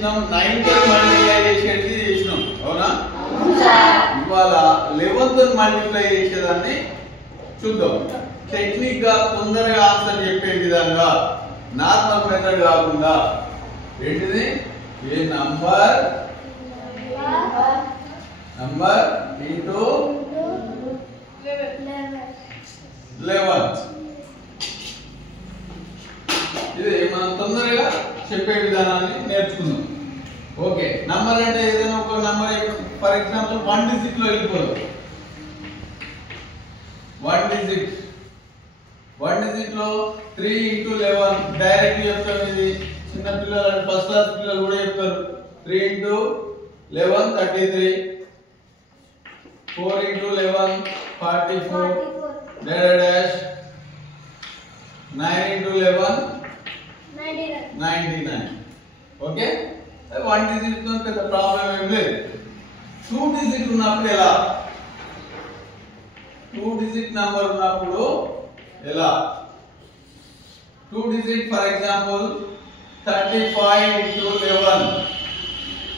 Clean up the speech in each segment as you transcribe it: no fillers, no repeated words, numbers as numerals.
చేసినాం 9 తో మల్టిప్లై చేసేది చేసినాం అవునా ఇవాళ 11 తో మల్టిప్లై చేసేదాన్ని చూద్దాం టెక్నిక్ గా తొందరగా ఆన్సర్ చెప్పే విధంగా నార్మల్ మెథడ్ కాకుండా ఏంటిది ఏ నంబర్ ఇంటూ 11 ఇది మనం తొందరగా చెప్పే విధానాన్ని నేర్చుకుందాం ఓకే నంబర్ అంటే ఏదైనా ఒక నంబర్ ఫర్ ఎగ్జాంపుల్ 1 డిజిట్ లో వెళ్ళిపోదాం 1 డిజిట్ లో 3 into 11 డైరెక్ట్ చెప్తాం ఇది చిన్న పిల్లలు ఫస్ట్ క్లాస్ పిల్లలు కూడా చెప్తారు 3 into 11 33 4 into 11 44 dash 9 into 11 99 okay 1 digit తో పెద్ద ప్రాబ్లం ఏం లేదు 2 డిజిట్ ఉన్నప్పుడు ఎలా 2 డిజిట్ నంబర్ ఉన్నప్పుడు ఎలా 2 డిజిట్ ఫర్ ఎగ్జాంపుల్ 35 into 11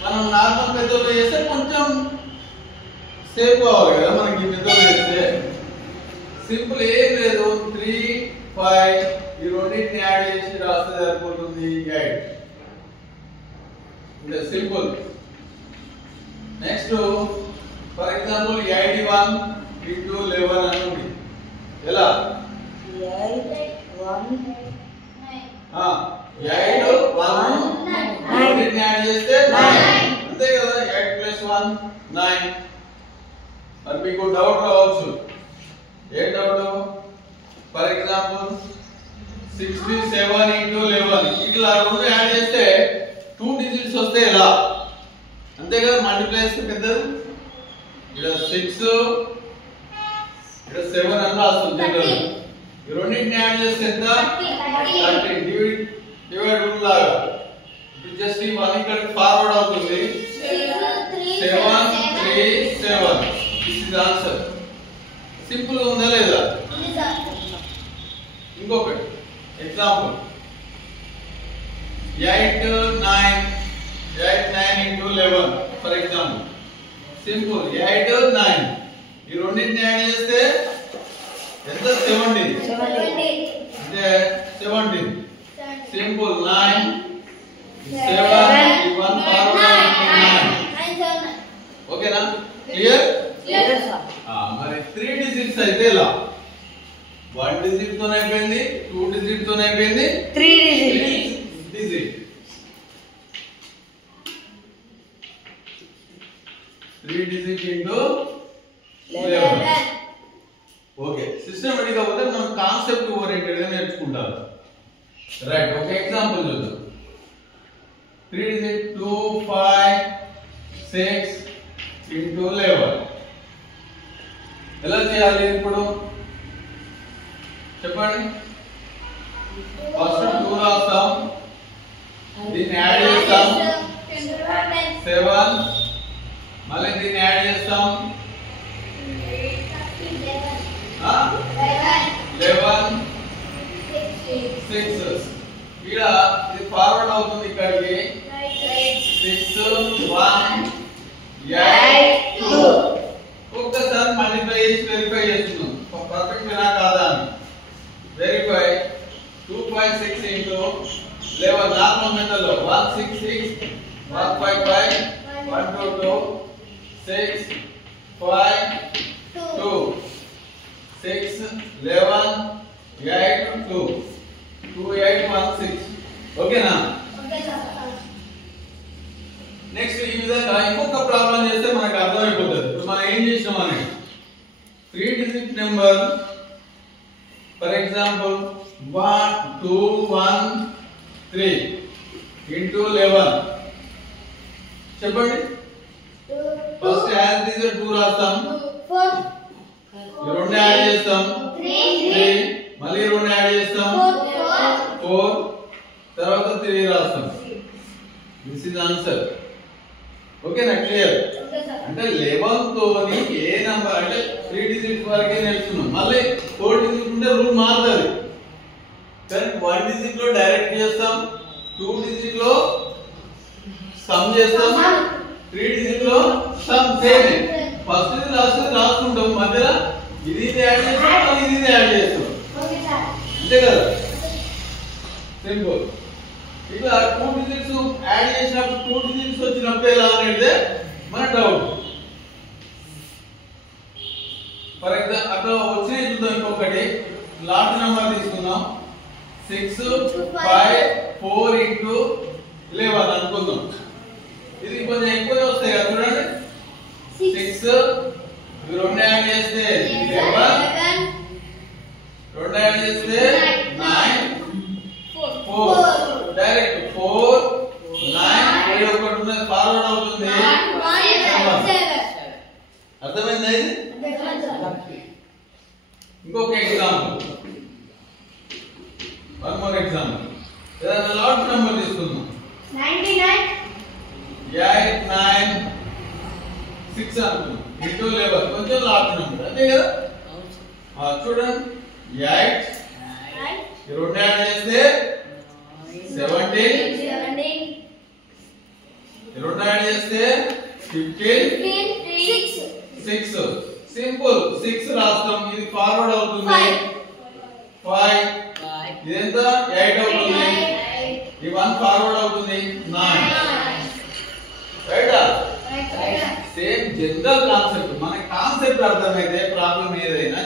మనం నార్మల్ మెథడ్ లో చేస్తే కొంచెం సేఫ్ కావాలి కదా మనకి మెథడ్ చేస్తే సింపుల్ ఏం లేదు 3 5 ఈ రెండింటిని యాడ్ చేసి రాస్తే సరిపోతుంది 8 అంటే simple next for example 81 into 11 అనుకోండి ఎలా 8 1 రెండింటిని యాడ్ చేస్తే 9 అంతే కదా 8 + 1 9 మరి మీకు డౌట్ రావచ్చు ఏ డౌట్ ఫర్ ఎగ్జాంపుల్ 67 into 11 ఇట్లా రెండు యాడ్ చేస్తే 2 డిజిట్స్ వస్తే ఎలా అంతే కదా మల్టిప్లై చేస్తే పెద్దది ఇక్కడ 6 ఇక్కడ 7 అని రాస్తుంది ఈ రెండింటిని యాడ్ చేస్తే ఎంత 30 డివైడ్ రూల్ లాగా ఇప్పుడు జస్ట్ ఈ 1 ఇక్కడ ఫార్వర్డ్ అవుతుంది 7 3 7 దిస్ ఇస్ ఆన్సర్ సింపుల్ ఉందా లేదా ఇంకొకటి example 8 9 into 11 for example simple 8 9 ఈ రెండింటిని యాడ్ చేస్తే ఎంత 17 అంటే 17 సింపుల్ 9 7 1 ఫార్వర్డ్ 9 ఓకేనా క్లియర్ మరి 3 డిజిట్స్ అయితే ఎలా 1 డిజిట్ తో అయిపోయింది 2 డిజిట్ తో అయిపోయింది 3 digit 3 digit into 11 okay systematic గా పోతే మనం కాన్సెప్ట్ ఓరియంటెడ్ గా నేర్చుకుంటాం రైట్ ఒక ఎగ్జాంపుల్ చూద్దాం 3 డిజిట్ 2 5 6 into 11 ఎలా చేయాలి ఇప్పుడు చెప్పండి ఫస్ట్ 2 రాస్తాం దీన్ని యాడ్ చేస్తాం 7 మళ్ళీ దీన్ని యాడ్ చేస్తాం 11 6 ఇక్కడ ఇది ఫార్వర్డ్ అవుతుంది ఇక్కడికి 6 1 8 2 ఒక్కసారి మల్టిప్లై చేసి వెరిఫై చేస్తున్నాం పర్ఫెక్ట్ ఏనా కాదా అని వెరిఫై 2 5 6 into 11 నార్మల్ మెథడ్ లో 1 6 6 1 5 5 1 2 2 6 5 2 6 11 8 2 2 8 1 6 ఓకేనా నెక్స్ట్ ఈ విధంగా ఇంకొక ప్రాబ్లం చేస్తే మనకు అర్థమైపోతుంది ఇప్పుడు మనం ఏం చేసినాం అని 3 digit number for example 1 2 1 3 into 11 చెప్పండి ఫస్ట్ యాడ్ చేసి 2 రాస్తాం 4 రెండు యాడ్ చేస్తాం 3 మళ్ళీ రెండు యాడ్ చేస్తాం 4 తర్వాత 3 రాస్తాం దిస్ ఇస్ ఆన్సర్ ఓకేనా క్లియర్ అంటే 11 తోని ఏ నంబర్ అంటే 3 డిజిట్స్ వరకే నేర్చుకున్నాం మళ్ళీ 4 డిజిట్ ఉంటే రూల్ మారుతుంది కానీ 1 డిజిట్ లో డైరెక్ట్ చేస్తాం 2 డిజిట్ లో సమ్ చేస్తాం 3 డిజిట్ లో సమ్ సేమ్ ఫస్ట్ ఇది లాస్ట్ రాసుకుంటాం మధ్యలో ఇది యాడ్ చేస్తాం ఇది యాడ్ చేస్తాం అంతే కదా సింపుల్ ఇట్లా 2 డిజిట్స్ యాడ్ చేసినప్పుడు 2 డిజిట్స్ వచ్చినప్పుడు ఎలా అనేది మన డౌట్ ఫర్ ఎగ్జాంపుల్ అక్కడ వచ్చినాయి చూద్దాం ఇంకొకటి లాస్ట్ నెంబర్ తీసుకుందాం 6 5 4 into 11 అనుకుందాం ఇది కొంచెం ఎక్కువనే వస్తాయి కదా చూడండి 6 ఇది రెండు యాడ్ చేస్తే 11 రెండు యాడ్ చేస్తే 9 4 డైరెక్ట్ 4 9 ఏడు ఒకటి ఉంది ఫార్వర్డ్ అవుతుంది అర్థమైందా ఇది ఇంకొక ఎగ్జాంపుల్ వన్ మోర్ ఎగ్జాంపుల్ ఏదైనా లాట్ నెంబర్ తీసుకుందాం 99 8 9 6 అనుకుందాం ఇంటూ 11 కొంచెం లాట్ నెంబర్ అంతే కదా చూడండి 8 రెండు యాడ్ చేస్తే 17 రెండు యాడ్ చేస్తే 15 6 సింపుల్ 6 రాస్తాం ఇది ఫార్వర్డ్ అవుతుంది 5 ఇదెంత 8 అవుతుంది ఈ 1 ఫార్వర్డ్ అవుతుంది 9 రైటా సేమ్ జనరల్ కాన్సెప్ట్ మన కాన్సెప్ట్ అర్థమైతే ప్రాబ్లం ఏదైనా